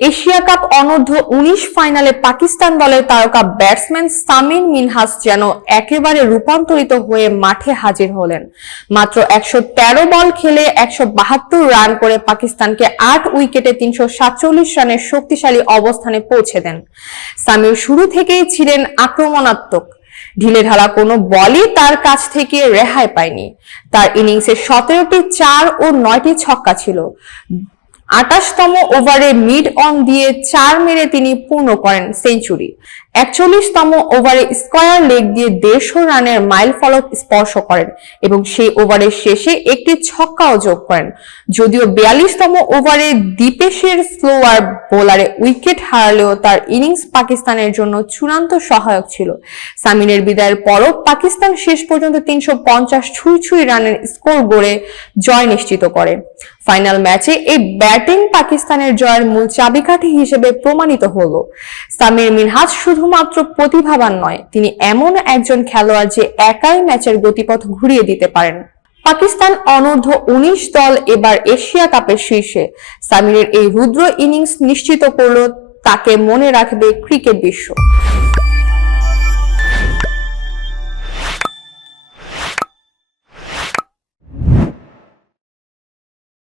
Asia cup অনূর্ধ্ব উনিশ ফাইনালে পাকিস্তান দলের তারকা ব্যাটসম্যান সামির মিনহাস যেন একেবারে রূপান্তরিত হয়ে মাঠে হাজির হলেন। মাত্র একশো তেরো বল খেলে একশো বাহাত্তর রান করে পাকিস্তানকে আট উইকেটে তিনশো সাতচল্লিশ রানের শক্তিশালী অবস্থানে পৌঁছে দেন। সামির শুরু থেকেই ছিলেন আক্রমণাত্মক। ঢিলে ঢালা কোনো বলই তার কাছ থেকে রেহাই পায়নি। তার ইনিংসে সতেরোটি চার ও নয়টি ছক্কা ছিল। আটাশতম ওভারে মিড অন দিয়ে চার মেরে তিনি পূর্ণ করেন সেঞ্চুরি। একচল্লিশতম ওভারে স্কয়ার লেগ দিয়ে দেড়শো রানের মাইল ফলক স্পর্শ করেন এবং সেই ওভারের শেষে একটি ছক্কাও যোগ করেন। যদিও বিয়াল্লিশতম ওভারে দীপেশের স্লোয়ার বোলারে উইকেট হারালেও তার ইনিংস পাকিস্তানের জন্য চূড়ান্ত সহায়ক ছিল। সামিনের বিদায়ের পরও পাকিস্তান শেষ পর্যন্ত তিনশো পঞ্চাশ ছুঁই ছুঁই রানের স্কোর গড়ে জয় নিশ্চিত করে। ফাইনাল ম্যাচে এই ব্যাটিং পাকিস্তানের জয়ের মূল চাবিকাঠি হিসেবে প্রমাণিত হলো। সামির মিনহাজ শুধুমাত্র প্রতিভাবান নয়, তিনি এমন একজন খেলোয়াড় যে একাই ম্যাচের গতিপথ ঘুরিয়ে দিতে পারেন। পাকিস্তান অনূর্ধ্ব উনিশ দল এবার এশিয়া কাপের শীর্ষে। সামিরের এই রুদ্র ইনিংস নিশ্চিত করল, তাকে মনে রাখবে ক্রিকেট বিশ্ব।